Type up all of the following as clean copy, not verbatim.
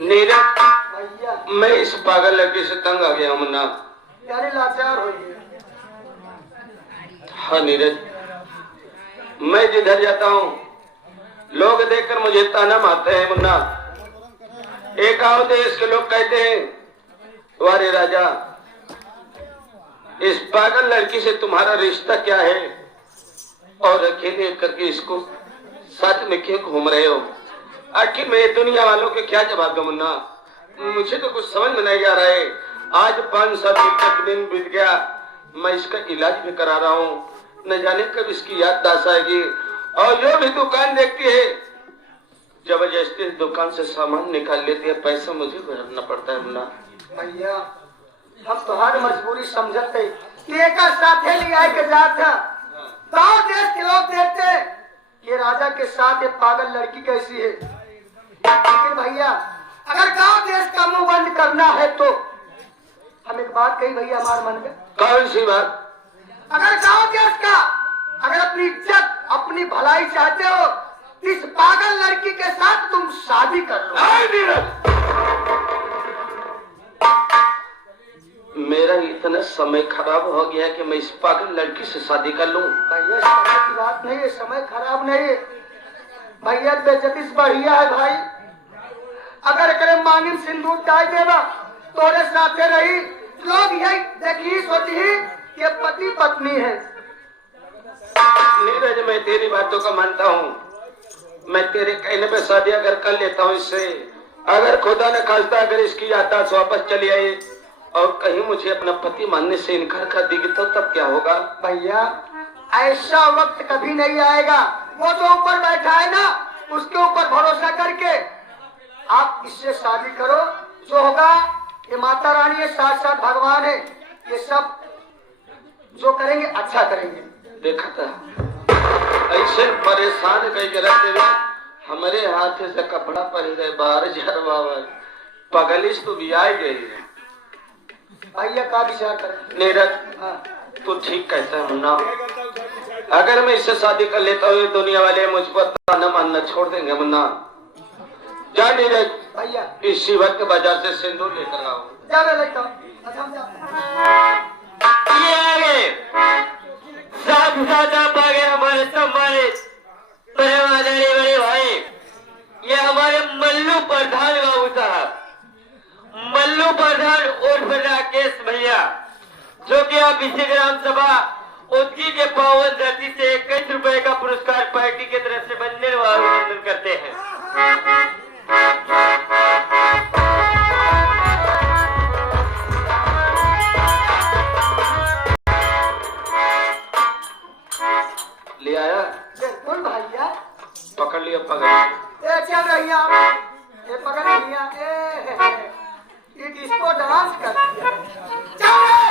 नीरज, मैं इस पागल लड़की से तंग आ गया हूँ मुन्ना। लाचार हो गए। हाँ नीरज, मैं जिधर जाता हूँ लोग देखकर मुझे ताना मारते हैं मुन्ना। एक आओ देश के लोग कहते हैं, वारे राजा, इस पागल लड़की से तुम्हारा रिश्ता क्या है और अकेले करके इसको साथ में क्यों घूम रहे हो? आखिर मैं दुनिया वालों के क्या जवाब दूं मुन्ना? मुझे तो कुछ समझ में नहीं आ रहा है। आज 5-7 दिन बीत गया, मैं इसका इलाज भी करा रहा हूँ, न जाने कब इसकी याददाश्त आएगी। और जो भी दुकान देखती है जबरदस्ती दुकान से सामान निकाल लेती है, पैसा मुझे भरना पड़ता है मुन्ना। भैया हम तुम्हारी मजबूरी समझते एक साथे ले आए के जात गाँव देश के लोग देखते कि राजा के साथ ये पागल लड़की कैसी है। लेकिन भैया अगर गांव देश का मुंह बंद करना है तो हम एक बात कही भैया हमारे मन में। कौन सी बात? अगर गांव देश का अगर अपनी इज्जत अपनी भलाई चाहते हो, इस पागल लड़की के साथ तुम शादी कर लो। मेरा इतना समय खराब हो गया कि मैं इस पागल लड़की से शादी कर लूं। भैया समय की बात नहीं है, समय खराब नहीं है भैया, बेइज्जती से बढ़िया है भाई। अगर करे मांगी सिंदूर डाल देना तोरे साथे रही, लोग यही देखी सोची कि पति पत्नी है। नीरज, मैं तेरी बातों का मानता हूँ, मैं तेरे कहने पे शादी अगर कर लेता हूँ इससे, अगर खुदा न खास्ता अगर इसकी याददाश्त वापस चली आई और कहीं मुझे अपना पति मानने से इनकार कर देगी तो तब क्या होगा? भैया ऐसा वक्त कभी नहीं आएगा। वो जो ऊपर बैठा है ना, उसके ऊपर भरोसा करके आप इससे शादी करो। जो होगा ये माता रानी है, साथ साथ भगवान है, ये सब जो करेंगे अच्छा करेंगे। देखा था ऐसे परेशान कई रहते हुए हमारे हाथ से कपड़ा पहन गए बाहर जार बाबा, पगलिश तो भी आई गई है। भैया का विचार करें? नीरज तू ठीक कहता है मुन्ना, अगर मैं इससे शादी कर लेता हूँ दुनिया वाले मुझ पर ताना मानना छोड़ देंगे मुन्ना। जा नीरज, भैया इस शिवक के बाजार से सिंदूर लेकर आओ। जा मैं लेता हूँ। ये आगे साथ साथ आप आ गए हमारे सम्मानित परम आदरणीय बड़े भाई, ये हमारे मल्लू प्रधान बाबू साहब, मल्लू प्रधान उर्फ राकेश भैया, जो कि आप इसी ग्राम सभा उनकी के पावन धरती से 21 रुपए का पुरस्कार पार्टी की तरफ से बनने वाले अभिनंदन करते हैं। ले आया? बिल्कुल भैया। पकड़ लिया पकड़। चल रही ये पकड़ लिया, ये डिस्को डांस कर दिया। चल रे।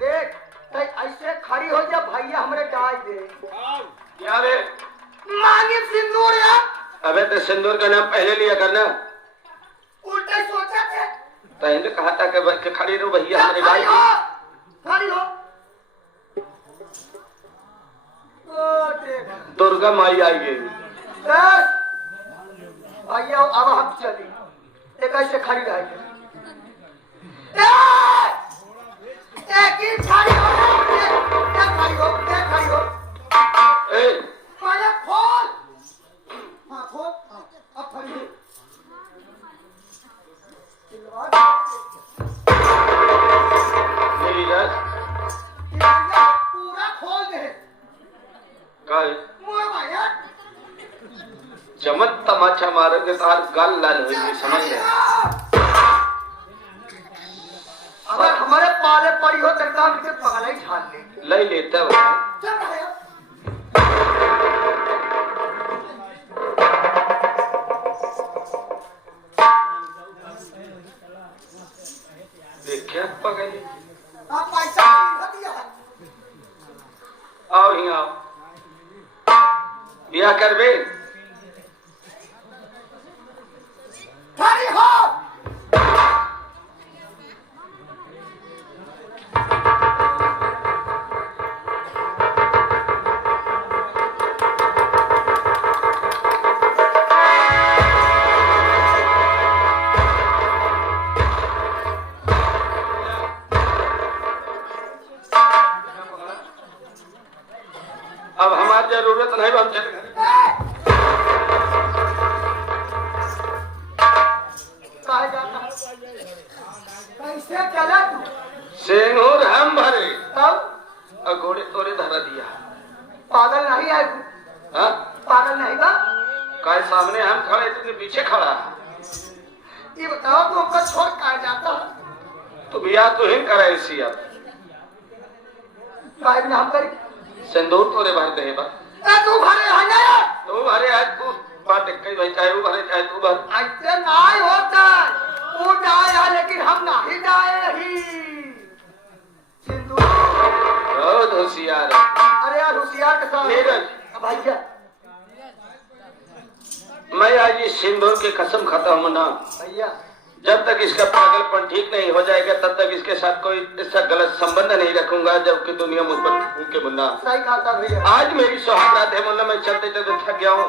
देख ऐसे खड़ी हो जा भैया, हमरे डाल दे। क्या रे? मांगी सिंदूर यार। अबे तो सिंदूर का नाम पहले लिया करना। उल्टे सोचा थे। पहले कहा था कि खड़ी रहो भैया हमारे भाई। खड़ी हो। दुर्गा माई आई गई। भैया अब हम चली, एक ऐसे खड़ी रही। एक ही खड़ी हो, एक खड़ी हो, एक खड़ी हो। पहले खोल। हाँ खोल, अब खड़ी हो। पूरा खोल दे। चमक तमाचा मारोगे तो गाल लाल होगी, समझ गए? अगर हमारे पाले पड़ी हो तो काम से पगला ही छान ले लेता है। देखिए पगली, आप पैसा दिया। आओ ही आओ। ब्याह करबे? खड़ी हो। अब हमारी जरूरत नहीं, हम चले गए। कहा जाता कैसे चला तू? सिंदूर हम भरे तब और घोड़े तोरे धरा दिया। पागल नहीं है तू? हाँ? पागल नहीं बा? काय सामने हम खड़े, तुमने पीछे खड़ा। ये बताओ तू हमको छोड़ कहा जाता? तो ब्याह तो ही करे इसी। अब काहे बिना हम करी? सिंदूर तोरे भर दे बा। तू भरे है ना? तू भरे आज तू बात कई भाई, चाहे वो भरे चाहे तू भर। ऐसे नहीं होता। तू जाए है लेकिन हम नहीं जाए ही। सिंदूर बहुत होशियार है। अरे यार होशियार के साथ नीरज, भैया मैं आज इस सिंदूर की कसम खाता हूँ ना, भैया जब तक इसका पागलपन ठीक नहीं हो जाएगा तब तक इसके साथ कोई इसका गलत संबंध नहीं रखूंगा, जबकि दुनिया मुझ पर भूखे मुन्ना। सही कहा भैया। आज मेरी सुहागरात है मुन्ना, मैं चलते चलते थक गया हूँ।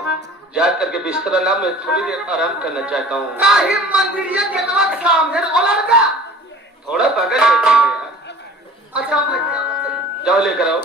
जा करके बिस्तर ला, मैं थोड़ी देर आराम करना चाहता हूँ। काहे मंदिर ये गेटवा के सामने ओलर का? थोड़ा पकड़ लेते हैं यार। अच्छा हम लेके आओ। जाओ लेकर आओ।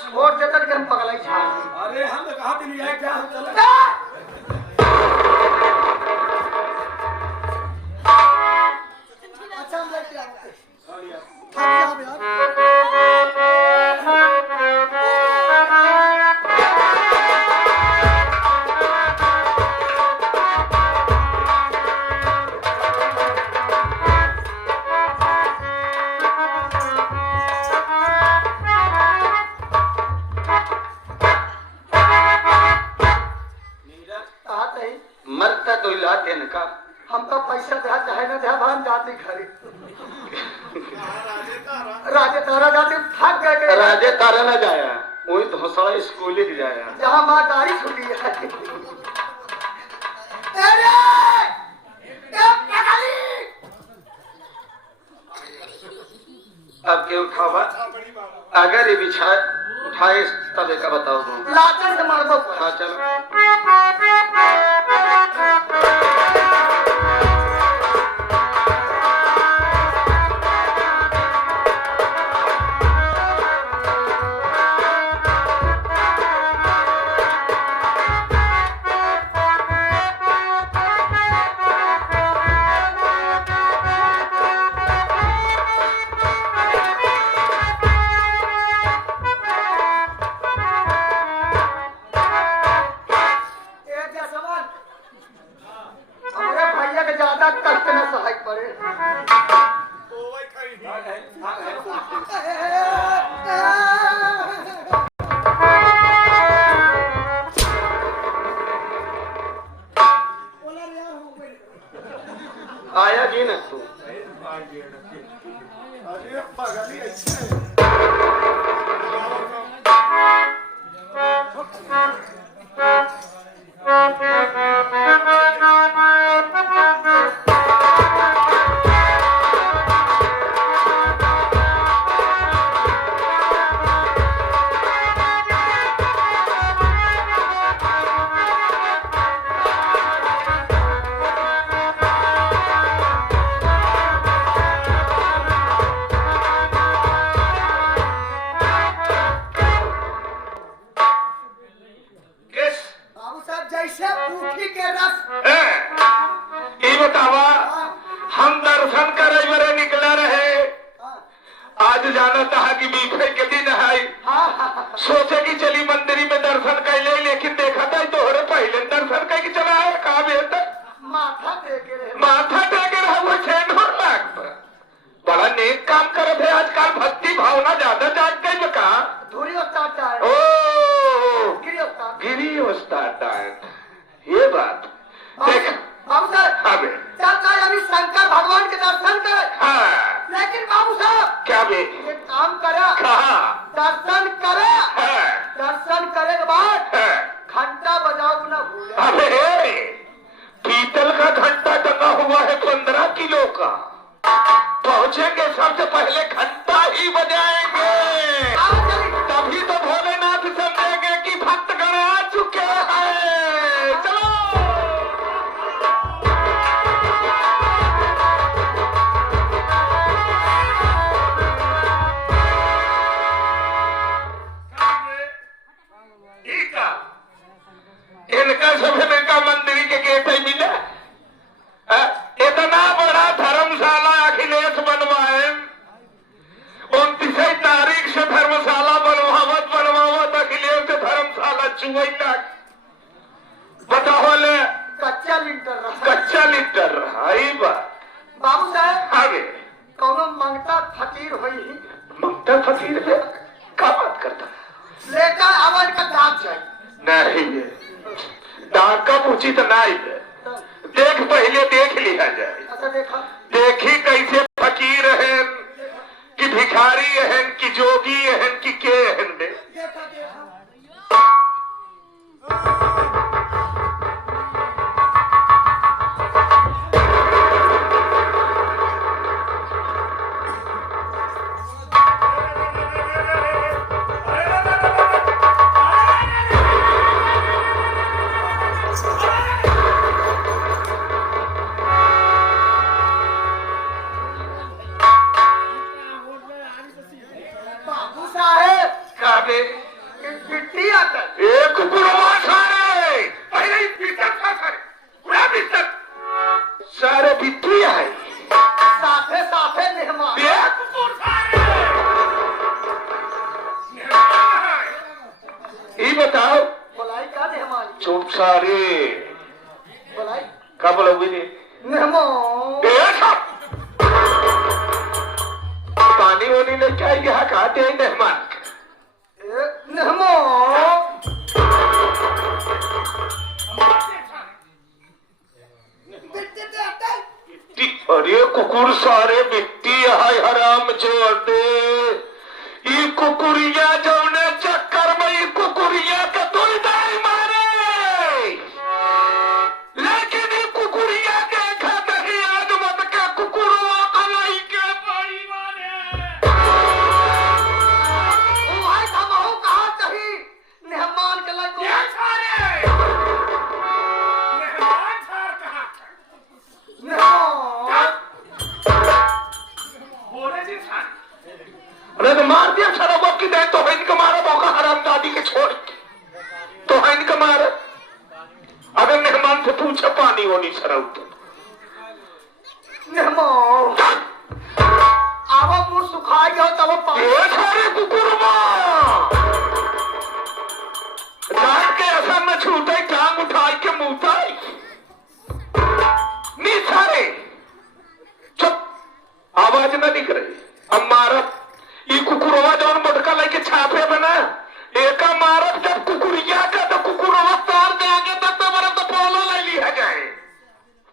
छोड़ देता कि हम पगला ही छाड़ दी। अरे हम तो कहा दिन यह क्या चला अच्छा हम लेके आते मरता तो इलाज इनका। हम तो पैसा दे चाहे ना दे हम जाते घरे राजे तारा जाते थक गए राजे तारा ना जाया, वही धोसड़ा स्कूल ही जाया जहाँ माँ गाड़ी छुटी है। अरे अब के उठावा, अगर ये बिछा उठाए तब का बताओ तुम। लाते से मारबो। हाँ चलो। आया जी न तू। अरे पगली अच्छे Thank you. के रस। ये बतावा हम दर्शन करे बरे निकला रहे, आज जाना था कि बीफे के दिन है, सोचे कि चली मंदिर में दर्शन कर ले, लेकिन देखा था तोहरे पहले दर्शन कर चला है। कहा बेहतर माथा टेके रहे वो चैन हो लाग बड़ा नेक काम करे थे। आजकल भक्ति भावना ज्यादा जाग गई बका। धूरी उस्ताद है, ओ गिरी उस्ताद। ये बात देख बाबू साहब, हाँ बे, चलता यानी शंकर भगवान के दर्शन कर। हाँ लेकिन बाबू साहब क्या बे, एक काम करा, कहा दर्शन करा, है, दर्शन करे के बाद है। घंटा बजाओ ना भूले। अबे पीतल का घंटा टंगा हुआ है 15 किलो का, पहुंचेंगे सबसे पहले घंटा ही बजाएंगे, तभी तो भोलेनाथ समझेंगे कि भक्तगण आ चुके हैं। चलो इनका सभी का मंदिर के गेट ही मिला। इतना बड़ा धर्मशाला अखिलेश बनवाए, 29 तारीख से धर्मशाला बनवावत अखिलेश से धर्मशाला चुवैला। बताओ ले कच्चा लीटर रहा। ये बात बाबू साहब, आगे कौनो मंगता फकीर हुई मंगता फकीर है, क्या बात करता लेकर आवाज का दाग जाए। नहीं, दाग का उचित नहीं है। देख पहले देख लिया जाए। अच्छा देखा, देखी कैसे फकीर है कि भिखारी है कि जोगी है कि के है। देखा बाबू साहेब, काबे बिट्टी आता एक कुकुरवा सारे पहले ही भीतर था सारे पूरा भीतर सारे बिट्टी है, साथे साथे मेहमान। ये कुकुर सारे। ये बताओ बोलाई का मेहमान, चुप सारे बोलाई क्या बोलोगे ने मेहमान। देखा पानी होनी नहीं चाहिए, हाँ खाते हैं मेहमान। मेहमान अरे कुकुर सारे मिट्टी है हराम छोड़ दे। ये कुकुरिया जौने चक्कर में ये कुकुरिया का दुलदाई मारे, लेकिन ये कुकुरिया देखा नहीं आज मत का कुकुरवा कलाई के पाई मारे। भाई हम कहा कही मेहमान के लग ये सारे मेहमान सार कहाँ था? मेहमान बोले जी सार। अरे तो मार दिया शराब की दे तो इनका मारा मौका हराम दादी के छोड़ के तो इनका मारा। अगर मेहमान से पूछे पानी होनी शराब तो मेहमान आवा मुंह सुखा गया तब पानी। ये सारे कुकुरमा रात के असर में छूटे टांग उठाई के मुंहताई नी सारे चुप, आवाज न दिख रही। अब मारत ये कुकुरवा जौन मुटका लेके छापे बना एक मारत जब कुकुरिया का तो कुकुरवा तार दे आगे तब तो मरत तो पोलो ले लिया जाए।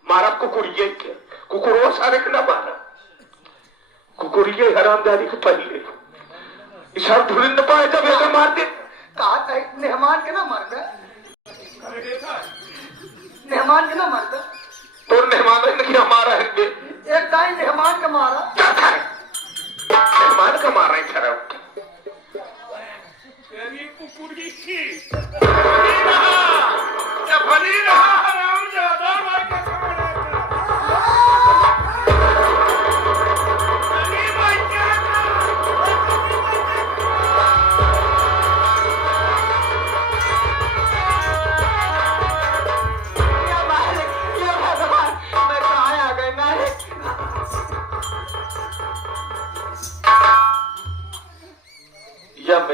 मारत कुकुरिया के कुकुरवा सारे के ना मारा, कुकुरिया हरामदारी के पहले इशार ढूंढ न पाए जब एक मार दे। कहा था मेहमान के ना मर गए, अरे देखा मेहमान के ना मर गए। तो मेहमान ने कि हमारा है बे। एक टाइम मेहमान का मारा, क्या था मेहमान का मारा है खराब। तेरी कुकुरी की भली रहा हराम ज्यादा मार के सामने अली भाई क्या क्या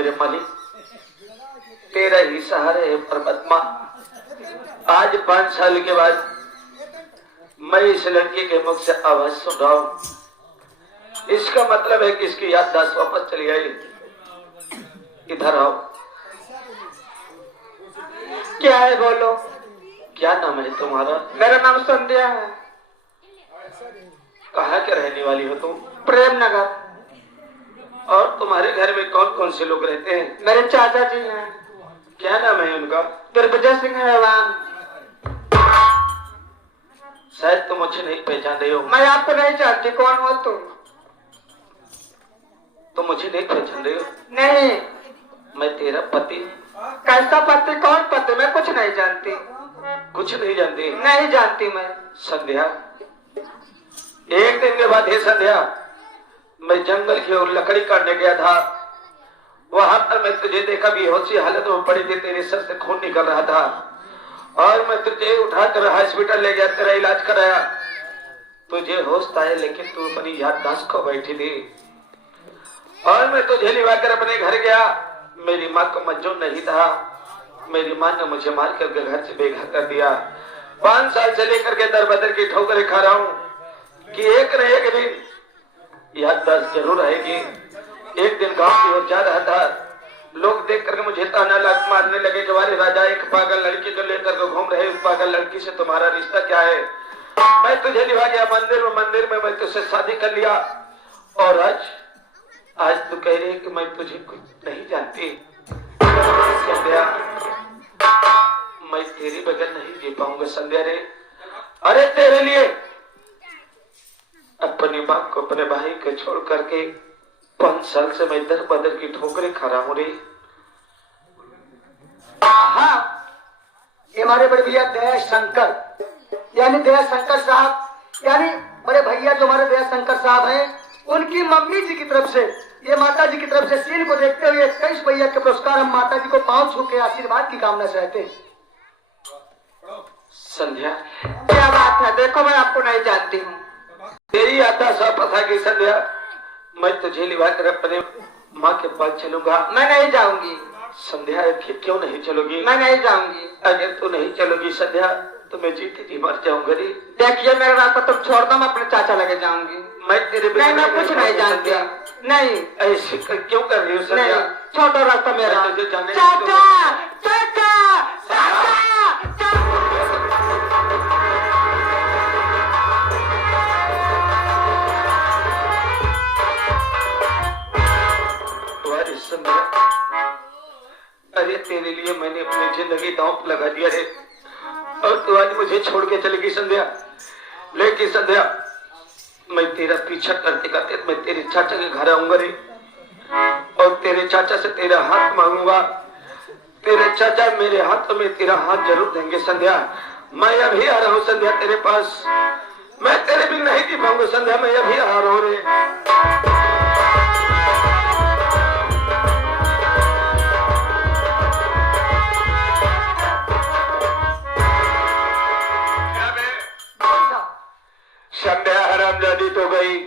मेरे मालिक, तेरा ही सहारा है परमात्मा। आज 5 साल के बाद मैं इस लड़की के मुख से आवाज सुन रहा हूं। इसका मतलब है कि इसकी याददाश्त वापस चली आई। इधर आओ। क्या है बोलो। क्या नाम है तुम्हारा? मेरा नाम संध्या है। कहाँ के रहने वाली हो तुम? प्रेम नगर। और तुम्हारे घर में कौन कौन से लोग रहते हैं? मेरे चाचा जी हैं। क्या नाम है उनका? दुर्विजय सिंह हैवान। शायद तुम मुझे नहीं पहचान रहे हो। मैं आपको नहीं जानती, कौन हो तुम? तुम मुझे नहीं पहचान रहे हो? नहीं। मैं तेरा पति। कैसा पति? कौन पति? मैं कुछ नहीं जानती। कुछ नहीं जानती? नहीं जानती मैं। संध्या, एक दिन के बाद हे संध्या, मैं जंगल की ओर लकड़ी काटने गया था। वहां पर मैं तुझे देखा, बेहोशी हालत में पड़ी थी, तेरे सर से खून निकल रहा था और मैं तुझे उठाकर हॉस्पिटल ले गया, तेरा इलाज कराया। तुझे होश आया लेकिन तू अपनी याददाश्त खो बैठी थी और मैं तुझे लिवाकर अपने घर गया। मेरी माँ को मंजूर नहीं था। मेरी माँ ने मुझे मार करके घर से बेघर कर दिया। 5 साल से लेकर के दर बदर की ठोकरें खा रहा हूँ कि एक न एक दिन याददाश्त जरूर आएगी। एक दिन गांव की ओर जा रहा था, लोग देख करके मुझे ताना मारने लगे कि वाले राजा, एक पागल लड़की को लेकर के घूम रहे, उस पागल लड़की से तुम्हारा रिश्ता क्या है? मैं तुझे लिवा गया मंदिर में मैं तुझसे शादी कर लिया और आज तू कह रही है कि मैं तुझे कुछ नहीं जानती। संध्या, मैं तेरे बगैर नहीं जी पाऊंगा संध्या रे। अरे तेरे लिए अपनी माँ को, अपने भाई को छोड़ करके 5 साल से मैं दर बदर की ठोकरें खा रहा हूँ रे। हाँ, ये हमारे बड़े भैया दया शंकर, यानी दया शंकर साहब, यानी बड़े भैया जो हमारे दया शंकर साहब हैं, उनकी मम्मी जी की तरफ से, ये माता जी की तरफ से सीन को देखते हुए 21 भैया के पुरस्कार हम माता जी को पांव छू के आशीर्वाद की कामना चाहते हैं। संध्या, क्या बात है? देखो मैं आपको नहीं जानती हूँ। तेरी याददाश्त वापस आ गई संध्या। मैं तुझे लिवा कर अपने माँ के पास चलूंगा। मैं नहीं जाऊंगी। संध्या, क्यों नहीं चलोगी? मैं नहीं जाऊंगी। अगर तू नहीं चलोगी संध्या तो मैं जीती जी मर जाऊंगा रे। देखिए मेरा रास्ता तुम छोड़ दो, मैं अपने चाचा लगे जाऊंगी। मैं तेरे नहीं, मैं कुछ नहीं जानती। नहीं, ऐसे क्यों कर रही हो संध्या? छोड़ो रास्ता मेरा। मैं तुझे जाने चाचा, चाचा, चाचा, अरे तेरे लिए मैंने अपनी जिंदगी दांव पे लगा दिया रे और तू आज मुझे छोड़ के चली गई संध्या। लेकिन संध्या, मैं तेरा पीछा करते करते मैं तेरे चाचा के घर आऊंगा रे और तेरे चाचा से तेरा हाथ मांगूंगा। तेरे चाचा मेरे हाथ में तेरा हाथ जरूर देंगे संध्या। मैं अभी आ रहा हूँ संध्या तेरे पास। मैं तेरे बिन नहीं जी पाऊंगा संध्या। मैं अभी आ रहा हूँ रे। संध्या हरामजादी तो गई।